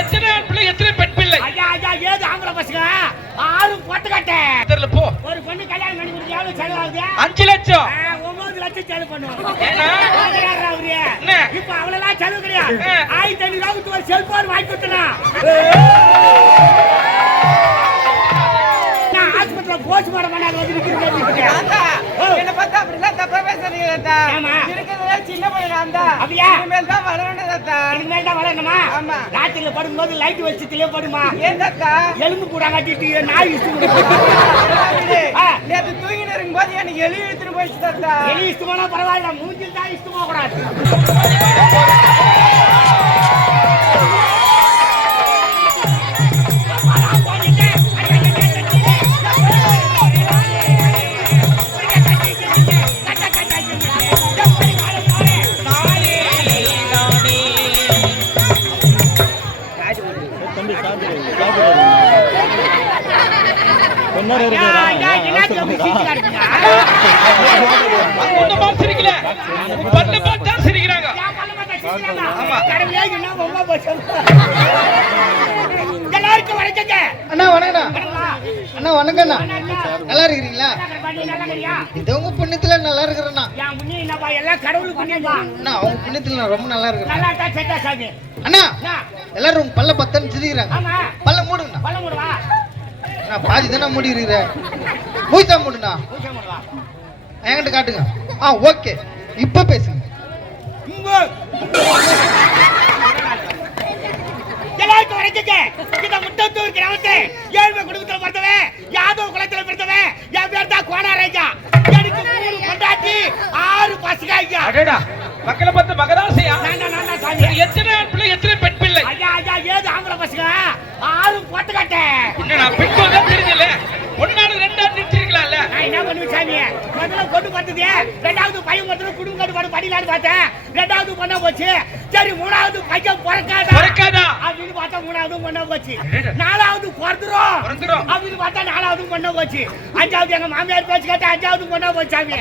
எத்தனை ஆண் பிள்ளை எத்தனை பெண் பிள்ளை? ஐயா ஐயா ஏது ஆம்பளை பசங்க 6 பொட்டுக்கட்ட தெரியல போ. ஒரு பொண்ணு கல்யாணம் பண்ணி கொடுத்து எவ்வளவு செலவாகுது? 5 லட்சம். 9 லட்சம் செலவு பண்ணுவோம். ஏன்னா அவரு இப்ப அவ்வளவு செலவு கிடையாது. 1500 ரூபாய்க்கு ஒரு செல்போன் வாங்கி கொடுத்தனா நான் ஹாஸ்பிட்டல்ல போஸ்ட் மார்டம் பண்ணாத வந்து என்ன பார்த்தா அப்படிலாம் தப்பா பேசுறீங்க தாத்தா. இருக்கிறதே சின்ன பையன் தாத்தா. அப்படியே இனிமேல் தான் வளரணும் தாத்தா. இனிமேல் தான் வளரணுமா? ஆமா. ராத்திரில படுக்கும்போது லைட் வச்சுட்டே படுமா? ஏன் தாத்தா? எலும்பு கூட கட்டிட்டு நாய் இஷ்டம் நேற்று தூங்கிட்டு இருக்கும்போது எனக்கு எலி இழுத்துட்டு போயிடுச்சு தாத்தா. எலி இஷ்டமானா பரவாயில்ல, மூஞ்சில் தான் இஷ்டமா கூடாது. நல்லா இருக்கிறீங்களா? இது உங்க புண்ணியத்துல நல்லா இருக்கிறேன்னா அவங்க புண்ணியத்துல ரொம்ப நல்லா இருக்கிறேன். அண்ணா எல்லாரும் பல்ல பத்தன்னு சிரிக்கிறாங்க. பல்ல மூடுங்கண்ணா. நான் பாதி தானே மூடி இருக்கிறேன். மூய்தா மூடுண்ணா. என்கிட்ட காட்டுங்க. ஓகே இப்ப பேசுங்க. எல்லாருக்கும் வரைக்குங்க இந்த முட்டத்தூர் கிராமத்தை ஏழ்மை குடும்பத்தில் பிறந்தவன், யாதவ் குலத்தில் பிறந்தவன். என் பேர் தான் கோனாராஜா. எனக்கு 3 பொண்டாட்டி 6 பசங்க. ஐயா அடடா மக்களை பார்த்து மகராசையா? நான் சாமி. எத்தனை ஆண் பிள்ளை எத்தனை பெண் பிள்ளை? ஐயா ஐயா ஏது ஆம்பளை பசங்க 6 பொட்டுக்கட்ட. என்னடா பெண் தான் தெரியல. ஒன்னாடு ரெண்டாடு நிறுத்திருக்கலாம்ல. நான் என்ன பண்ணுவேன் சாமி? முதல்ல பொண்ணு பார்த்தது, 2வது பையன் பார்த்தது, குடும்ப கட்டுப்பாடு படிக்கலான்னு பார்த்தேன். 2வது பொண்ணா போச்சு. சரி 3வது பையன் பிறக்காதா அப்படின்னு பார்த்தா 3வது பொண்ணா போச்சு. 4வது பிறந்துரும் அப்படின்னு பார்த்தா 4வது பொண்ணா போச்சு. 5வது எங்க மாமியார் பேச்சு கேட்டா 5வது பொண்ணா போச்சு சாமி.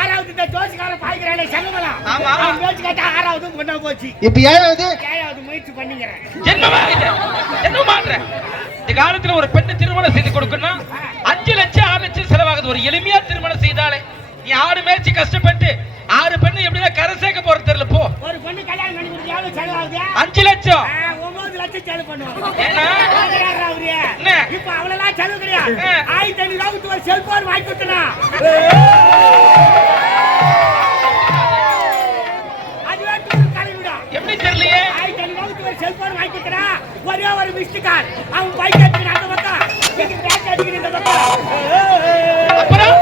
6வது இந்த ஜோசிக்கார பாய்க்கிறானே சங்கமலாம், அவன் பேச்சு கேட்டா 6வது பொண்ணா போச்சு. இப்ப 7வது முயற்சி பண்ணிக்கிறேன். என்ன மாற்ற இந்த காலத்துல ஒரு பெண்ணு திருமணம் செய்து கொடுக்கணும் 5 லட்சம் 6 லட்சம் செலவாகுது. ஒரு எளிமையா திருமணம் செய்தாலே நீ 6 மேய்ச்சி கஷ்டப்பட்டு 6 பெண்ணு எப்படிதான் கரை சேர்க்க போறது தெரியல போ. ஒரு பொண்ணு கல்யாணம் பண்ணி கொடுத்து எவ்வளவு செலவாகுது? 5 லட்சம். 9 லட்சம் செலவு பண்ணுவோம். ஏன்னா இப்ப அவ்வளவு செலவு கிடையாது. 1500 ரூபாய்க்கு ஒரு செல்போன் வாங்கி கொடுத்தனா அதுவே கிளம்பிடும். எப்படி தெரியலையே? 1500 ரூபாய்க்கு ஒரு செல்போன் வாங்கி கொடுத்தனா ஒரே ஒரு மிஸ்டு கால். அவன் பைக் எடுத்துக்கிற அந்த பக்கம், பேக் எடுத்துக்கிற இந்த பக்கம். அப்புறம்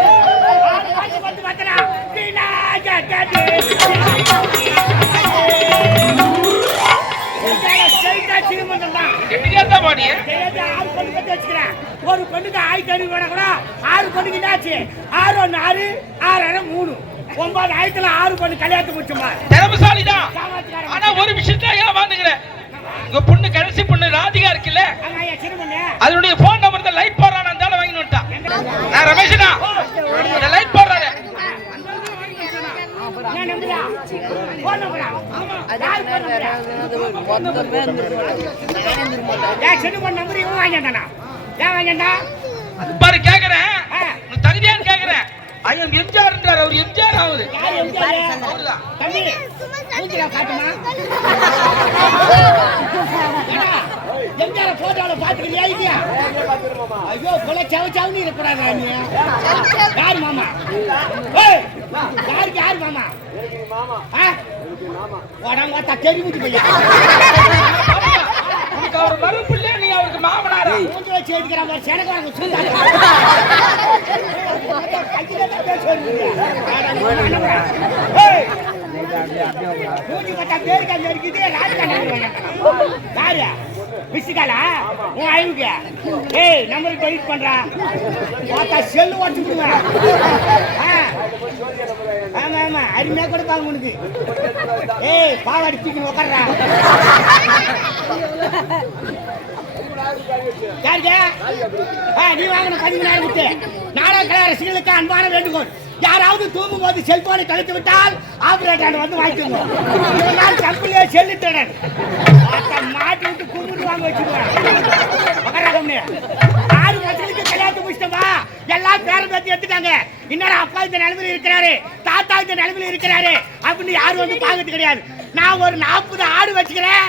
வந்து பார்த்தனா ஒரு பெண்ணுக்கு 1500 வேணா கூட 6 பொண்ணுக்கு என்னாச்சு? 6 1 6 6 3 9 6 பொண்ணு கல்யாணத்தை முடிச்சுமா? திறமசாலிதான். ஆனா ஒரு விஷயத்த ஏன் வாங்குறேன்? உங்க பொண்ணு கடைசி பொண்ணு ராதிகா இருக்குல்ல, அதனுடைய போன் நம்பர் தான் லைட் போடுறான். அந்த வாங்கிட்டு வந்துட்டான். நான் ரமேஷனா அந்த லைட் போடுறாரு. பாரு கேக்குறேன், தகுதியான்னு கேக்குறேன். ஐயம் எம்ஜிஆர் என்றார். அவர் எம்ஜிஆர் ஆகுது. எம்ஜிஆர் போட்டோல பாத்துக்கிறியா? ஐயோ கொலை சவச்சாவுன்னு இருக்கக்கூடாது. யாரு மாமா? யாரு மாமா? உடம்பு பார்த்தா கெரி முட்டி பையா. அவர் மறுப்புள்ள நீ அவருக்கு மாமனாரா? மூஞ்சி வச்சு எடுக்கிற மாதிரி செனக்காரங்க சொல்லுங்க. மூஞ்சி பார்த்தா பேருக்கு அந்த இருக்குது. யாரு பிசிக்கலா உன் அழிவுக்கு? ஏய் நம்பருக்கு வெயிட் பண்றா. பார்த்தா செல்லு வச்சு விடுவேன். ஆமா ஆமா அருமையா கொடுப்பாங்க உனக்கு. ஏய் பாவாடி தூக்கி உட்கார்றா. நீ வாங்கின 15000 கொடுத்து நாடக கலை ரசிகர்களுக்கு அன்பான வேண்டுகோள். யாராவது தூங்கும் போது செல்போனை கழித்து விட்டால் ஆபரேட்டர் வந்து வாங்கிக்கோங்க. கம்பெனியே செல்லுத்தடன் மாட்டி விட்டு பார்ப்பாங்க. இன்னொரு அப்பா இந்த நிலைமையில இருக்கிறாரு, தாத்தா இந்த நிலைமையில இருக்கிறாரு அப்படின்னு யாரும் வந்து பார்க்கறது கிடையாது. நான் ஒரு 40 ஆடு வச்சுக்கிறேன்,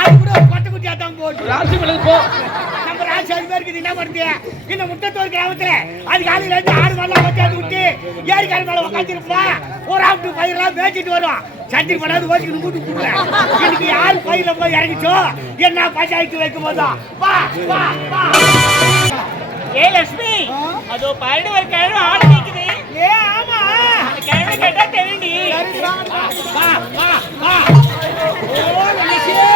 அது கூட ஒரு கொட்டை குட்டியா தான் போட்டு ராசி போ. நம்ம ராசி அது பேருக்கு என்ன பண்ணுது? இந்த முட்டத்தோர் கிராமத்துல அது காலையில இருந்து 6 மணி வச்சாந்து விட்டு ஏரிக்கார மேல உட்காந்துருப்பா ஒரு ஆட்டு பயிரெல்லாம் மேய்ச்சிட்டு வரும். சட்டி பண்ணாது ஓசிக்கணும் கூட்டு கூடுவேன். இன்னைக்கு யாரு பயிரில் போய் இறங்கிச்சோ என்ன பஞ்சாயத்து வைக்கும் போதா வா வா வா. ஏ லட்சுமி, அதோ பரடு ஒரு கிழமை ஆடு நிக்குது. ஏ ஆமா, அந்த கிழமை கேட்டா தெரியுண்டி. வா வா வா. ஓ லட்சுமி,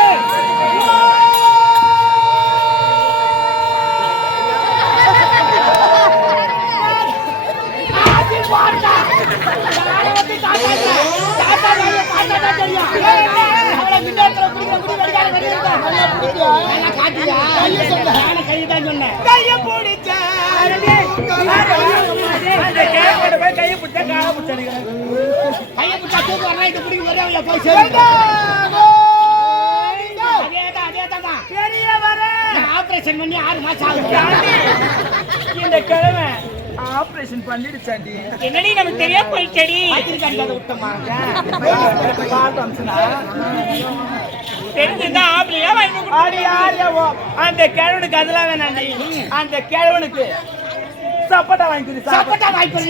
ஆபரேஷன் பண்ணி 6 மாசம் ஆகுது. இந்த கிழமை ஆபரேஷன் பண்ணிடுச்சாண்டி. என்னடி நமக்கு தெரியாம போயிடுச்சடி. தெரிஞ்சிருந்தா ஆப்பிளையா வாங்கி கொடுத்தாடியாவோ. அந்த கிழவனுக்கு அதெல்லாம் வேணாண்டி. அந்த கிழவனுக்கு சப்போட்டா வாங்கி கொடு. சப்போட்டா வாங்கி கொடு.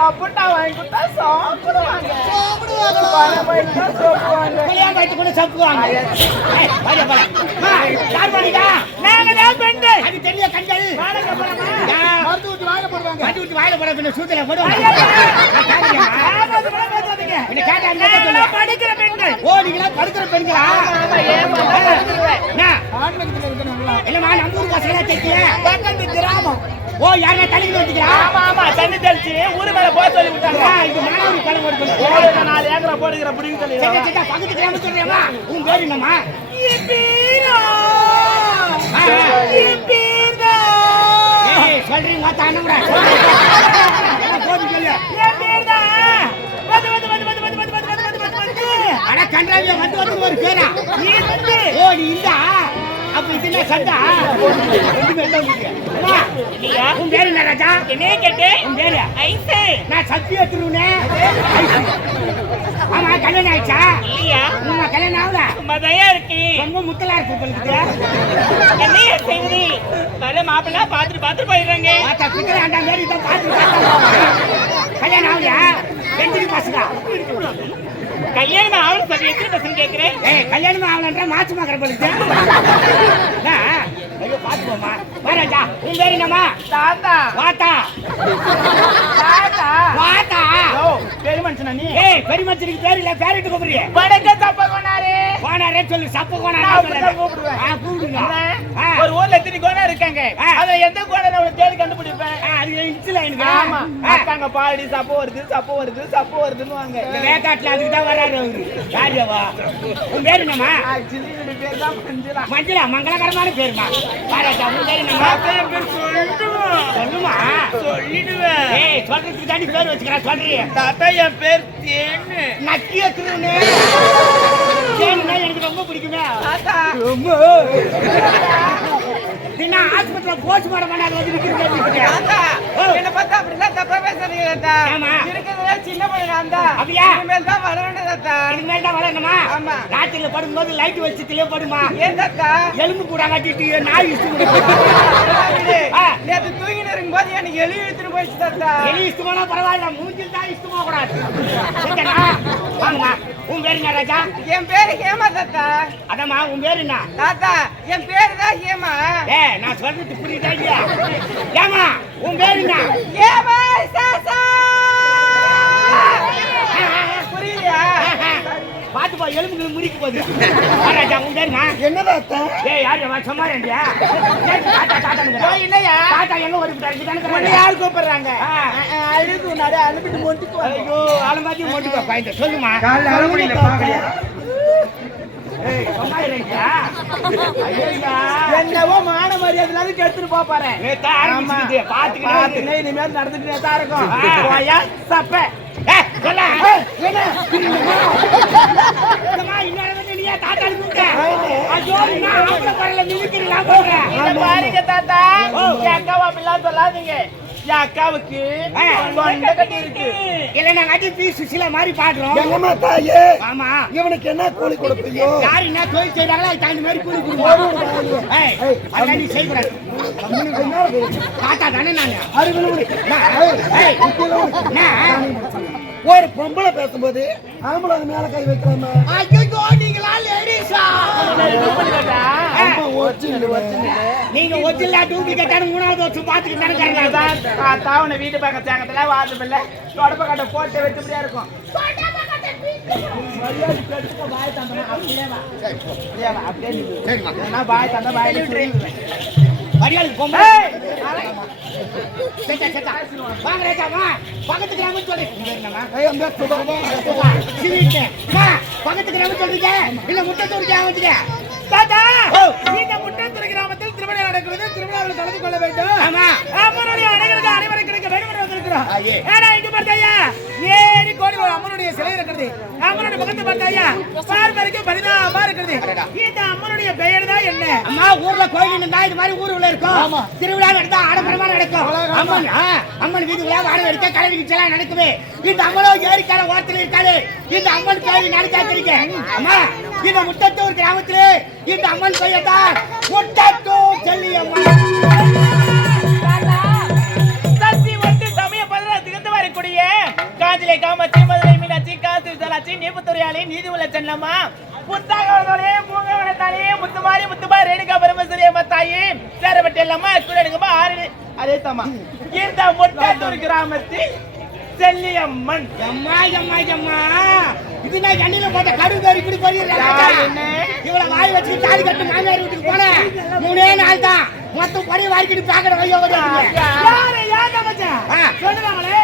சப்போட்டா வாங்கி கொடுத்தா சாப்பிடுவாங்க. கல்யாணம் வயிற்று கூட சாப்பிடுவாங்க. யார் பண்ணிட்டா? நாங்க தான் பெண்டு. அது தெரிய கண்டல் மருந்து ஊற்றி வாயில போடுவாங்க. மருந்து ஊற்றி வாயில போட பின்ன சூத்தில போடுவாங்க. படிக்கிற பெண்கள். ஓ நீங்களா படுக்கிற பெண்களா? இல்லம்மா நம்ம ஊர் பசங்களா தெரிய பக்கத்து கிராமம். ஓ யாரா தண்ணி வச்சுக்கிறா? ஆமா ஆமா, தண்ணி தெளிச்சு ஊரு மேல போக சொல்லி விட்டாங்க. இது மாணவரி கிளம்ப இருக்கு. 4 ஏக்கரை போடுகிற புடிங்க சொல்லி. பக்கத்து கிராமம் சொல்றியம்மா? உன் பேர் என்னம்மா? சொல்றீங்க தானே போது சொல்லு. அட கண்டாவியா வந்து வந்து ஒரு பேரா? ஓ நீ இல்ல அப்ப இதுல சண்டா உன் பேரு என்ன ராஜா? என்ன கேட்டு? உன் பேரு ஐசே. நான் சத்திய திருவுனே. ஆமா கல்யாணம் ஆயிடுச்சா? இல்லையா? உங்க கல்யாணம் ஆகுதா? மதையா இருக்கு. ரொம்ப முத்தலா இருக்கு உங்களுக்கு. என்னையா செய்தி? பல மாப்பிள்ளை பாத்துட்டு போயிடுறாங்க. பார்த்தா பிக்கல ஆண்டா மேரி தான் பாத்து கல்யாணம் ஆகுதா? எந்திரி பாசுடா. கல்யாணம் ஆவல சொல்லி எத்தனை பசங்க கேக்குறேன்? ஏய் கல்யாணம் ஆகலன்ற மாச்சு மாக்கற போலுது. ஐயோ பாத்துக்கோமா. வாராஜா உன் பேர் என்னம்மா? தாத்தா. வாத்தா தாத்தா. வாத்தா. ஓ பெரிய மனுஷனா நீ? ஏய் பெரிய மனுஷனுக்கு பேர் இல்ல பேர் இட்டு கூப்பிடுறியே. படக்க தப்ப கொண்டாரே. கோனாரே சொல்லு சப்ப கோனாரே கூப்பிடுவேன். கூப்பிடுங்க. ஒரு ஊர்ல எத்தனை கோனா இருக்காங்க. அத எந்த கோனா நான் தேடி கண்டுபிடிப்பேன். அது இன்ஸ்ல எனக்கு. ஆமா. அக்காங்க பாடி சப்போ வருதுன்னு வாங்க. இந்த வேகாட்ல அதுக்கு தான் வராரு அவரு. யாரியவா? உன் பேர் என்னம்மா? சின்ன பேர் தான் மஞ்சளா. மஞ்சளா மங்களகரமான பேருமா. வாராஜா உன் பேர் என்னம்மா? என் பேர் சொல்லுமா. சொல்லிடுவேன். ஏய் சொல்றதுக்கு தாண்டி பேர் வச்சுக்கிறா சொல்றியே. தாத்தா என் பேர் தேனு. நக்கிய திருவுனே. தேனுனா எனக்கு ரொம்ப பிடிக்குமே. தாத்தா. தினா ஆஸ்பத்திரியில போஸ்ட் மார்டம் பண்ணாத வந்து நிக்கிறீங்க. தாத்தா என்ன பார்த்தா அப்படிலாம் தப்பா பேசுறீங்க தாத்தா. ஆமா. இருக்கிறதே சின்ன பையன் நான் தான். அப்படியா? இனிமேல் தான் வர வேண்டியது தாத்தா. இனிமேல் தான் வரணுமா? ஆமா. ராத்திரில படுக்கும்போது லைட் வச்சுட்டிலே படுமா. ஏன் தாத்தா? எலும்பு கூட கட்டிட்டு நாய் இஷ்டம். நேத்து தூங்கிட்டு இருக்கும்போது எனக்கு எலி இழுத்துட்டு போயிடுச்சு தாத்தா. எலி இஷ்டமானா பரவாயில்ல, மூஞ்சில் தான் இஷ்டமா கூடாது. சரிங்களா? வாங்கம்மா. உன் பேர் என்ன ராஜா? என் பேரு ஹேமா தாத்தா. அதம்மா உன் பேர் என்ன? தாத்தா என் பேரு தான் ஹேமா. நான் சொல்றது புரியுதா இல்லையா? ஏமா உன் பேர் என்ன? ஏமா சாசா. புரியலையா? பாத்துப்பா எலும்புக்கு முறிக்கு போகுது. ராஜா உன் பேருமா? என்ன தாத்தா? யாரு சும்மா ரெண்டியா? இல்லையா? தாத்தா எங்க ஓடிவிட்டாரு? யாரு கூப்பிடுறாங்க? அழுது நட அனுப்பிட்டு மொண்டிக்கு. ஐயோ அலமாதி மொண்டிக்கோ பாய்ந்த சொல்லுமா. என்னவோ மான மரியாதை கெடுத்துட்டு போப்பாரு. பாத்துக்கிட்டே இனிமேல் நடந்துட்டே தான் இருக்கும். சப்ப தாத்தா ஜோடினா ஆம்பளை குரல்ல மிமிக்ரி நான் பண்றேன். இத பாருங்க தாத்தா, என் அக்காவை அப்படிலாம் சொல்லாதீங்க. என் அக்காவுக்கு தொண்டை கட்டி இருக்கு. இல்ல நாங்க அடி பீ சுசிலா மாதிரி பாடுறோம். எங்கம்மா தாயே, ஆமா இவனுக்கு என்ன கூலி கொடுப்பீங்க? யாரு என்ன தொழில் செய்றாங்களோ அதுக்கு தகுந்த மாதிரி கூலி கொடுப்போம். ஏய் அதெல்லாம் நீ செய்யக்கூடாது. தாத்தா தானே நானு. ஏய் ஒரு பொம்பளை பேசும்போது ஆம்பளை அது மேல கை வைக்கலாமா? ஐயோ நீங்களா லேடிஸா? நீங்க ஒரிஜினலா டூப்ளிகேட்டான மூணாவது வருஷம் பாத்துக்கிட்டு தானே இருக்காங்க. தாத்தா உன்னை வீட்டு பக்கம் சேங்கத்துல வாசம் இல்ல தொடப்ப கட்ட போட்டு வச்சுப்படியா இருக்கும். பாய் தந்தா பாய் மரியாதைக்கு போங்க. சேட்டா சேட்டா வாங்க ரேட்டா வா. பக்கத்து கிராமம் சொல்லு. பக்கத்து கிராமம் சொல்றீங்க இல்ல முட்டத்தூர் கிராமத்துக்கு? தாத்தா இந்த முட்டத்துறை கிராமத்தில் திருவிழா நடக்கிறது. திருவிழாவில் கலந்து கொள்ள வேண்டும். ஆமா அம்மனுடைய அனைவருக்கு அனைவரும் கிடைக்க வேண்டும் என்று வந்திருக்கிறோம். ஏன்னா இங்க பார்த்தாயா ஏறி கோடி ஒரு அம்மனுடைய சிலை இருக்கிறது. அம்மனுடைய பக்கத்து பார்த்தாயா பார்வருக்கு பரிதாபமா இருக்கிறது. இந்த அம்மனுடைய பெயர் தான் என்ன? அம்மா ஊர்ல கோயில் இருந்தா இது மாதிரி ஊருக்குள்ள இருக்கும். திருவிழா நடந்தா ஆடம்பரமா நடக்கும். அம்மன் அம்மன் வீதிக்குள்ள வாடகை எடுக்க கலை நிகழ்ச்சி எல்லாம் நடக்குது. இந்த அம்மனோ ஏரிக்கால ஓரத்துல இருக்காது. இந்த அம்மன் கோயில் நடக்காத்திருக்க அம்மா இந்த முட்டத்தூர் கிராமத்திலே இந்த அம்மன் கோயில் தான் முட்டத்தூர் செல்லியம்மன். சக்தி வந்து சமய பதனத்துக்கு வரக்கூடிய காஞ்சிலை காமாட்சி மதுரை மீனாட்சி காசி விசாலாட்சி நீபத்துறையாளி நீதி உள்ள செல்லம்மா புத்தாகவர்களே பூங்கவனத்தாலே முத்துமாரி முத்துமாரி ரேணுகா பரமேஸ்வரி அம்மா தாயி சேரப்பட்ட எல்லாமா ஸ்டூடெண்ட்டுக்கு ஆறு அதே தாமா இந்த முட்டத்தூர் கிராமத்தில் செல்லியம்மன். அம்மா அம்மா அம்மா இது நான் கண்ணில போட்ட கடுகு இப்படி போயிருக்கேன். இவ்வளவு வாய் வச்சு தாலி கட்டு மாமியார் வீட்டுக்கு போனேன். 3 நாள் தான் மொத்தம் படி வாங்கிட்டு பாக்கற வையோ யாரு யார் மச்சான் சொல்லுவாங்களே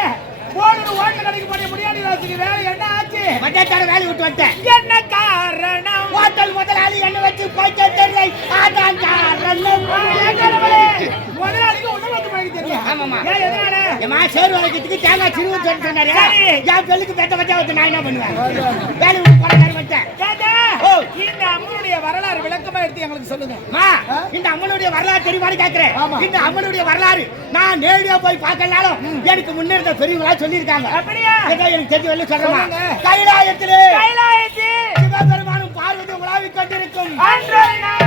போடு ஓட்ட கடைக்கு போட முடியாது. வேலை என்ன ஆச்சு? மச்சான் வேலை விட்டு வந்துட்டேன். என்ன காரணம்? ஹோட்டல் முதலாளி என்ன வச்சு போய்க்க தெரியல. அதான் காரணம். முதலாளிக்கு உணவு வந்து பழகி தெரியும். ஆமாமா ஏன் எதனால? ஏமா சேரு வளைக்கிறதுக்கு தேங்காய் சிறுவன் சொல்லி சொன்னாரு. என் பெல்லுக்கு பெத்த வச்சா வச்சு நான் என்ன பண்ணுவேன்? வேலை விட்டு போற நேரம் வச்சேன். இந்த அம்மனுடைய வரலாறு விளக்கமா எடுத்து எங்களுக்கு சொல்லுங்க. இந்த அம்மனுடைய வரலாறு தெரியுமான்னு கேட்கிறேன். இந்த அம்மனுடைய வரலாறு நான் நேரடியா போய் பார்க்கலாலும் எனக்கு முன்னே இருந்த பெரியவங்களா சொல்லியிருக்காங்க. அப்படியா? எனக்கு தெரிஞ்ச வெளில சொல்றேன். கைலாயத்திலே கைலாயத்தில் சிவபெருமானும் பார்வதி உலாவிக் கொண்டிருக்கும் அன்றொரு நாள்